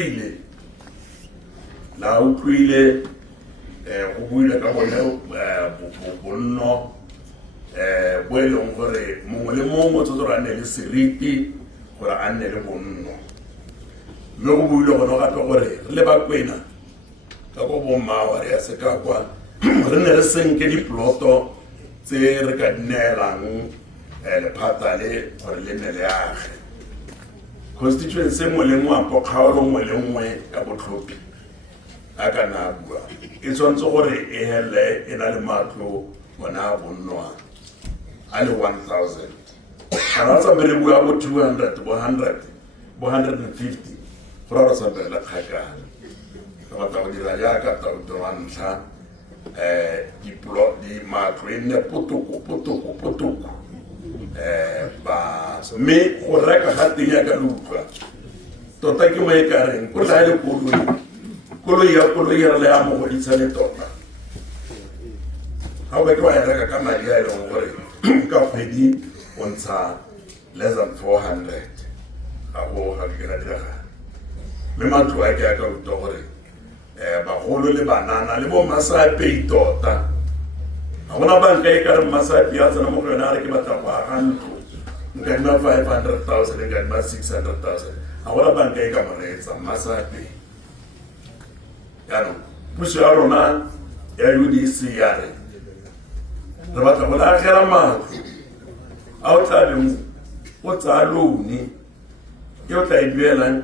ile la utlwile go buile ka bone bonno bo e leng gore mongwe le mongwe o tshwanetse gore a nne le seriti gore a nne le bonno, mme go buile gone gape gore re le bakwena ka ko bommawa re ya seka kwa re ne re senke diploto tse re ka dineelang lephata le gore le nne le age constituency mo le ngwa po kgaolo mo le ngwe ka botlhophi a kana bua e tshwantse gore e hele e na le matlo bona bonno a le 1000 kana tsa mere bua bo 200 bo 100 bo 150 go ra sa bela khakana ba ta go dira ya ka ta do ntlha di matlo e ne potoko ba me go reka ga teng ya ka lukwa tota ke mo e ka reng go la le koloi ya le amo go itsane tota ha o be ke wa reka ka madi a ile gore ka kgwedi o ntsha less than 400 ga go ga ke ra dira me matlo a ke a ka utwa gore bagolo le banana le bo masape tota a bona banka e ka re masape ya tsena mo go yona re ke batla go aga ntlo nka nna 500,000 nka nna 600,000 a bona banka e ka moretsa masape ya no puso ya rona ya UDC ya re batla go lagela matlo a o tla beng o tsaya loan e o tla e duelang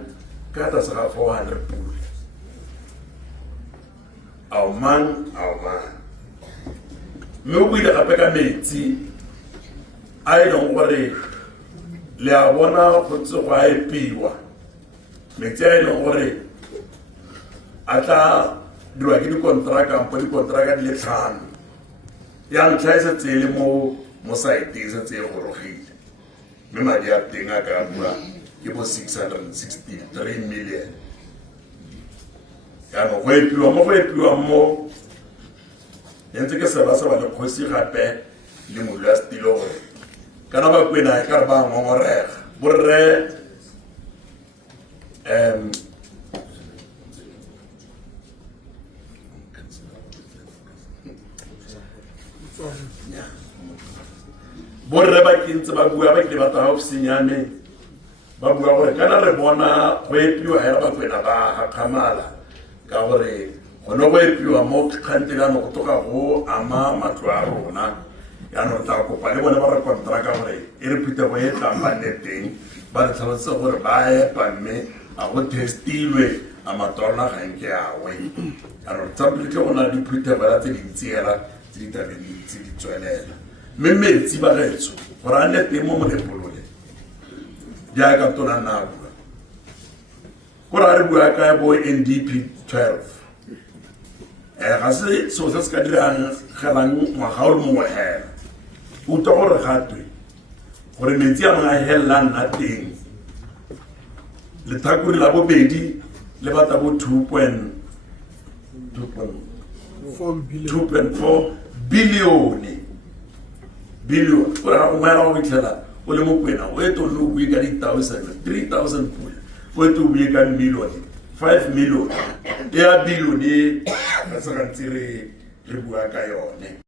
ka tlase ga 400 pula ao mang mme o buile gape ka metsi a e leng gore le a bona go tse go a epiwa metsi a e leng gore a tla dirwa ke dikontraka mpo dikontraka di le tlhano ya ntlha e setse le mo saeteng setse e gorogile mme madi a teng a ka bua ke bo 663 million ya no go epiwa mo ntse ke se ba le kgosi gape le mo lwa stilo gore kana ba kwena ka ba ngongorega borre borre ba kintse ba bua ba ke ba ta ofisinyane ba bua gore kana re bona go epiwa ya ba kwena ba khamala ka gore gono go epiwa mo kgantelano go toga go ama matlo a rona ya no tla kopa le bona ba re kontraka gore e re phite go e tlampane teng ba re tlhalose gore ba epa mme a go testilwe a matona ga nke awe ya no tsample ke gona di phite ba tse di tsiela tse di tabeng tse di tswelela mme metsi ba getso gore a nne teng mo molepolole jaaka tona nna bua gore a re bua ka bo NDP 12 ga se seo se se ka diragelang ngwaga o le mongwe hela o utlwa gore gatwe gore metsi a mangwe a helela nna teng letlhakore la bobedi le bata bo 2.4 bilione gore ga go moela go fitlhela o le mokwena o ete o le o bue ka di-3,000 pula o ete o bue ka million 5 million e ya bilione ka se gantsi re bua ka yone.